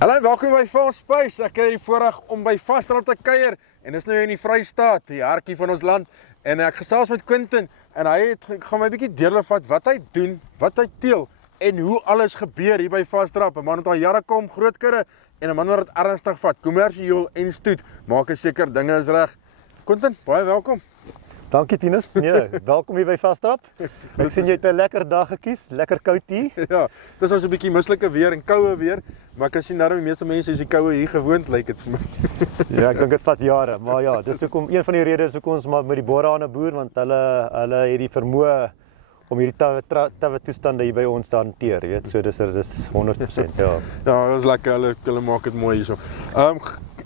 Hallo, welkom by Full Space. Ek het die voorreg om by Vastrap te kuier en dis nou in die Vrystaat, die hartjie van ons land. En ek gesels met Quentin en hy gaan my 'n bietjie deurvat wat hy doen, wat hy teel en hoe alles gebeur hier by Vastrap. 'n Man wat al jare kom, groot kudde en 'n man wat dit ernstig vat, kommersieel en stoet. Maak seker dinge is reg. Quentin, baie welkom. Dankie Tinus. Nee, welkom hier by Vastrap. Ek sien jy het 'n lekker dag gekies, lekker koud hier. Ja, dis ons 'n bietjie mislike weer en koue weer, maar ek sien nou die meeste mense is die koue hier gewoond, lyk dit vir my. Ja, ek dink dit vat jare, maar ja, dis hoekom een van die redes hoekom ons maar met die Borane boer, want hulle het die vermoë om hierdie tawe toestande hier by ons te hanteer, jy weet, so dis 100%, ja. Ja, dit is lekker, hulle maak dit mooi hierso.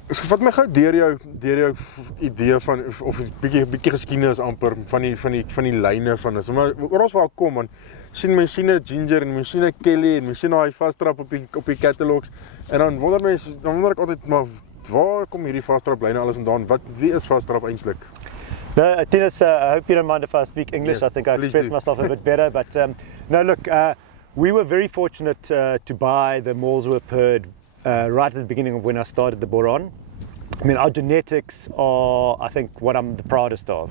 Vat my gou deur jou idee van of 'n bietjie geskiedenis amper van die lyne van dit. Maar oral waar ek kom, man, sien my sien 'n Ginger en my sien 'n Kelly en my sien daai Vastrap op die catalogs en dan wonder ek altyd maar waar kom hierdie Vastrap lyne alles vandaan? Wie is Vastrap eintlik? No, Tinus, I hope you don't mind if I speak English. Yes, I think I express myself a bit better, but no, look, we were very fortunate to buy the Molesworth herd right at the beginning of when I started the Boran. I mean, our genetics are, I think, what I'm the proudest of.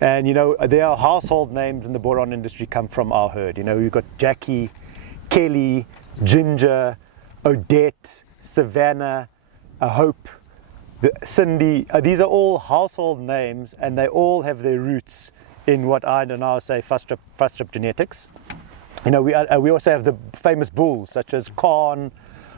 And, you know, there are household names in the Boran industry come from our herd. You know, we've got Jackie, Kelly, Ginger, Odette, Savannah, Hope, Cindy. These are all household names, and they all have their roots in what I now say Vastrap genetics. You know, we also have the famous bulls such as Khan,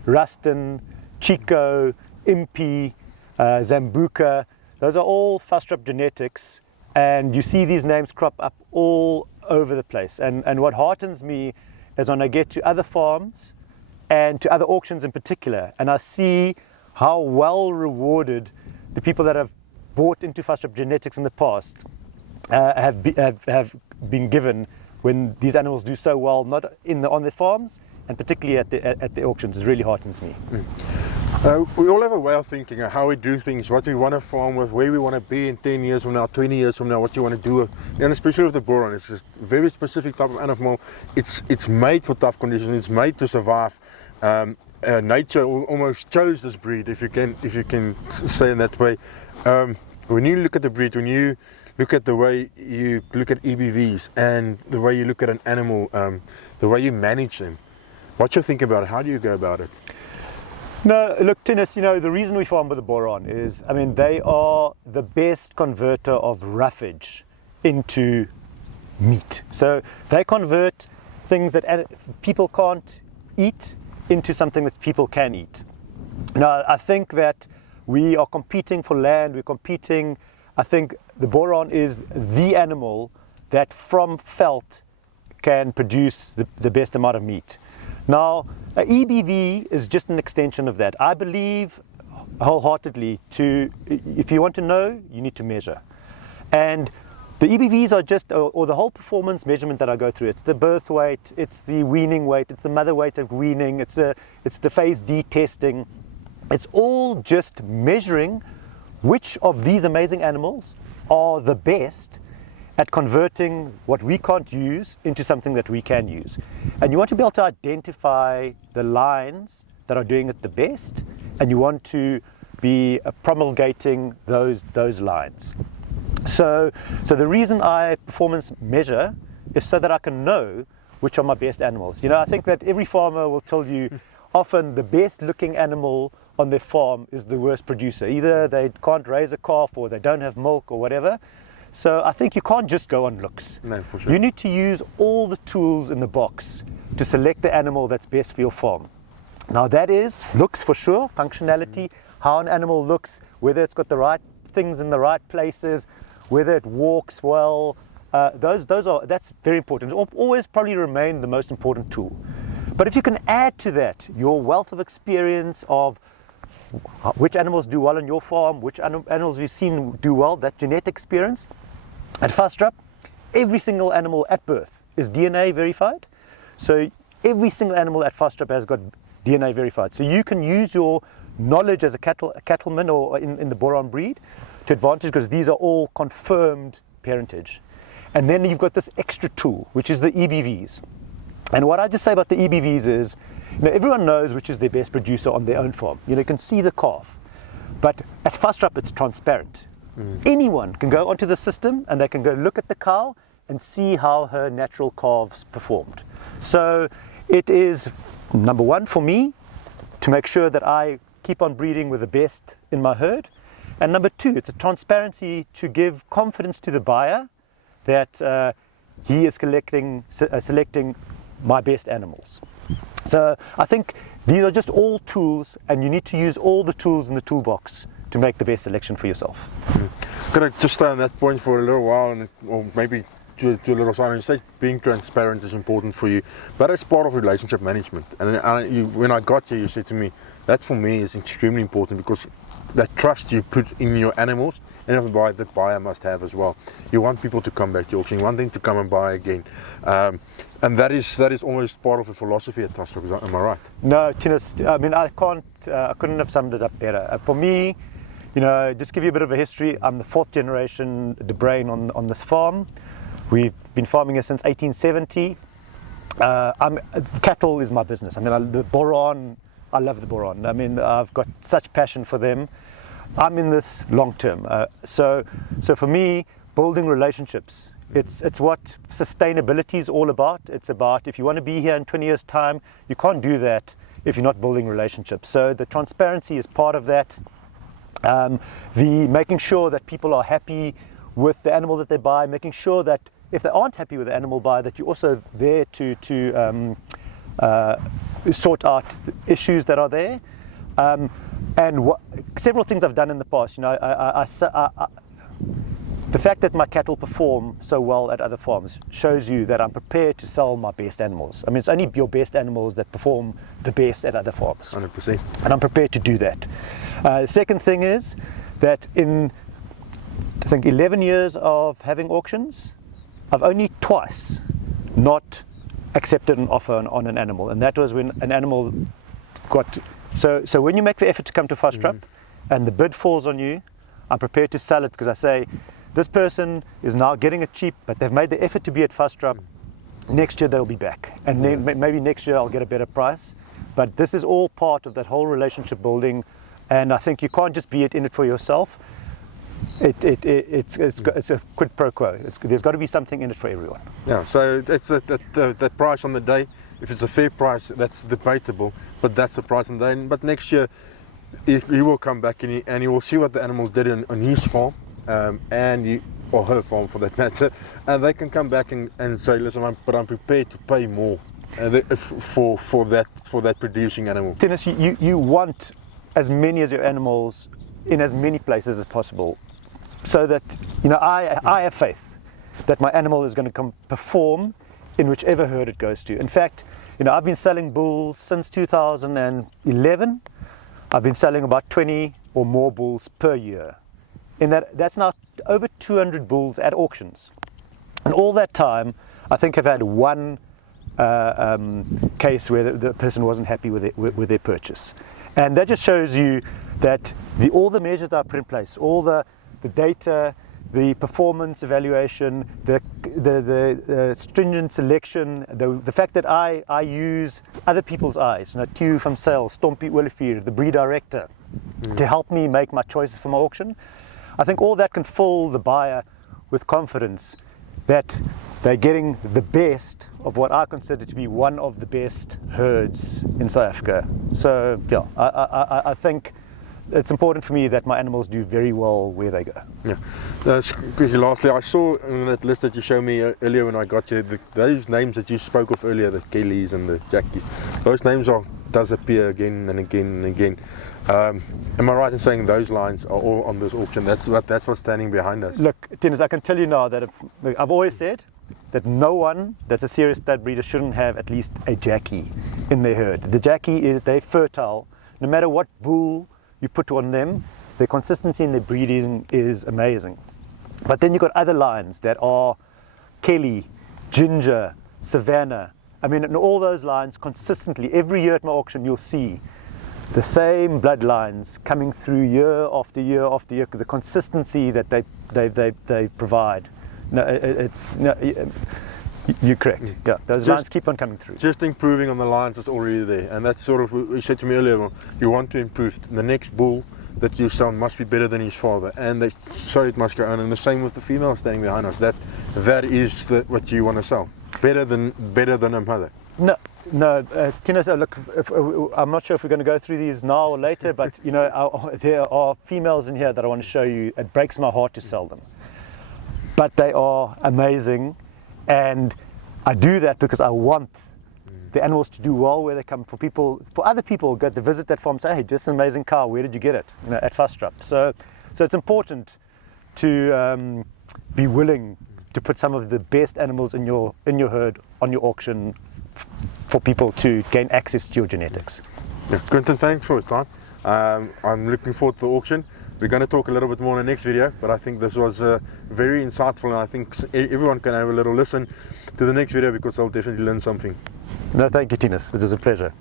Rustin, Chico, Impy, Zambuca. Those are all Vastrap genetics, and you see these names crop up all over the place. And what heartens me is when I get to other farms and to other auctions in particular, and I see how well rewarded the people that have bought into Vastrap genetics in the past have been given when these animals do so well, not on their farms, and particularly at the auctions. It really heartens me. We all have a way of thinking of how we do things, what we want to farm with, where we want to be in 10 years from now, 20 years from now, what you want to do. And especially with the Boran, it's just a very specific type of animal. It's made for tough conditions, it's made to survive. Nature almost chose this breed, if you can say in that way. When you look at the breed, when you look at the way you look at EBVs and the way you look at an animal, the way you manage them, what you think about it? How do you go about it? No, look, Tinus, you know, the reason we farm with the Boran is, I mean, they are the best converter of roughage into meat. So they convert things that people can't eat into something that people can eat. Now, I think that we are competing for land, I think the Boran is the animal that from felt can produce the best amount of meat. Now, EBV is just an extension of that. I believe wholeheartedly if you want to know, you need to measure. And the EBVs are just, or the whole performance measurement that I go through. It's the birth weight, it's the weaning weight, it's the mother weight of weaning, it's the phase D testing. It's all just measuring which of these amazing animals are the best at converting what we can't use into something that we can use. And you want to be able to identify the lines that are doing it the best, and you want to be promulgating those lines. So the reason I performance measure is so that I can know which are my best animals. You know, I think that every farmer will tell you often the best looking animal on their farm is the worst producer. Either they can't raise a calf or they don't have milk or whatever. So I think you can't just go on looks. No, for sure. You need to use all the tools in the box to select the animal that's best for your farm. Now that is looks for sure, functionality, how an animal looks, whether it's got the right things in the right places, whether it walks well. That's very important. It'll always probably remain the most important tool. But if you can add to that your wealth of experience of which animals do well on your farm, which animals you've seen do well, that genetic experience. At Vastrap, every single animal at birth is DNA verified. So every single animal at Vastrap has got DNA verified. So you can use your knowledge as a cattleman or in the Boran breed to advantage, because these are all confirmed parentage. And then you've got this extra tool, which is the EBVs. And what I just say about the EBVs is, everyone knows which is their best producer on their own farm. You can see the calf. But at Vastrap, it's transparent. Anyone can go onto the system and they can go look at the cow and see how her natural calves performed. So it is, number one, for me, to make sure that I keep on breeding with the best in my herd. And number two, it's a transparency to give confidence to the buyer that he is selecting my best animals. So I think these are just all tools, and you need to use all the tools in the toolbox to make the best selection for yourself. Can I just stay on that point for a little while, or maybe do a little sign? You say being transparent is important for you, but it's part of relationship management. And when I got you said to me, that for me is extremely important, because that trust you put in your animals, and the buyer must have as well. You want people to come back to auction, you want them to come and buy again. And that is almost part of the philosophy at Vastrap, am I right? No, Tinus, I mean, I couldn't have summed it up better. For me, just give you a bit of a history, I'm the fourth generation De Bruin on this farm. We've been farming here since 1870. Cattle is my business. I mean, the Boran, I love the Boran. I mean, I've got such passion for them. I'm in this long term. So for me, building relationships, it's what sustainability is all about. It's about, if you want to be here in 20 years' time, you can't do that if you're not building relationships. So the transparency is part of that. The making sure that people are happy with the animal that they buy, making sure that if they aren't happy with the animal buy, that you're also there to sort out issues that are there. Several things I've done in the past, the fact that my cattle perform so well at other farms shows you that I'm prepared to sell my best animals. I mean, it's only your best animals that perform the best at other farms. 100%. And I'm prepared to do that. The second thing is that in, I think, 11 years of having auctions, I've only twice not accepted an offer on an animal, and that was when an animal got. So when you make the effort to come to Vastrap and the bid falls on you, I'm prepared to sell it, because I say, this person is now getting it cheap, but they've made the effort to be at Vastrap. Next year they'll be back, and then maybe next year I'll get a better price. But this is all part of that whole relationship building, and I think you can't just be in it for yourself. It's a quid pro quo. There's got to be something in it for everyone. Yeah, so it's that price on the day. If it's a fair price, that's debatable, but that's the price on the day. But next year, he will come back and he will see what the animals did on his farm, or her farm for that matter, and they can come back and say, listen, I'm prepared to pay more for that producing animal. Dennis, you want as many of your animals in as many places as possible, so that I have faith that my animal is going to perform in whichever herd it goes to. In fact, I've been selling bulls since 2011. I've been selling about 20 or more bulls per year. That's now over 200 bulls at auctions. And all that time, I think I've had one case where the person wasn't happy with their purchase. And that just shows you that all the measures that I put in place, all the data, the performance evaluation, the stringent selection, the fact that I use other people's eyes, Q from sales, Stompie Olivier, the breed director, to help me make my choices for my auction. I think all that can fill the buyer with confidence that they're getting the best of what I consider to be one of the best herds in South Africa. So yeah, I think it's important for me that my animals do very well where they go. Yeah. Quickly, lastly, I saw in that list that you showed me earlier when I got you, those names that you spoke of earlier, the Kellys and the Jackies, those names does appear again and again and again. Am I right in saying those lines are all on this auction? That's what's standing behind us. Look, Dennis, I can tell you now that I've always said that no one that's a serious stud breeder shouldn't have at least a Jackie in their herd. The Jackie they're fertile. No matter what bull you put on them, their consistency in their breeding is amazing. But then you've got other lines that are Kelly, Ginger, Savannah. I mean, in all those lines, consistently, every year at my auction, you'll see the same bloodlines coming through year after year after year. The consistency that they provide. You're correct. Yeah, those lines keep on coming through. Just improving on the lines that's already there, and that's sort of what you said to me earlier. Well, you want to improve. The next bull that you sell must be better than his father, and so it must go on. And the same with the female standing behind us. That is what you want to sell. Better than a mother. No, Tina, so look, I'm not sure if we're going to go through these now or later, but you know, there are females in here that I want to show you. It breaks my heart to sell them, but they are amazing, and I do that because I want the animals to do well where they come. For other people, go to visit that farm, say, hey, this is an amazing cow. Where did you get it? You know, at Vastrap. So it's important to be willing to put some of the best animals in your herd on your auction for people to gain access to your genetics. Yeah, Quentin, thanks for your time. I'm looking forward to the auction. We're going to talk a little bit more in the next video, but I think this was very insightful, and I think everyone can have a little listen to the next video because they'll definitely learn something. No, thank you, Tinas. It was a pleasure.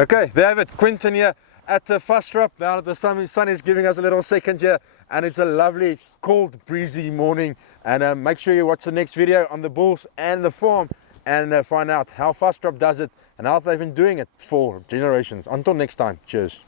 Okay, there have it. Quentin here at the Vastrap. Now the sun is giving us a little second here, and it's a lovely, cold, breezy morning. And make sure you watch the next video on the bulls and the farm, and find out how Vastrap does it and how they've been doing it for generations. Until next time, cheers.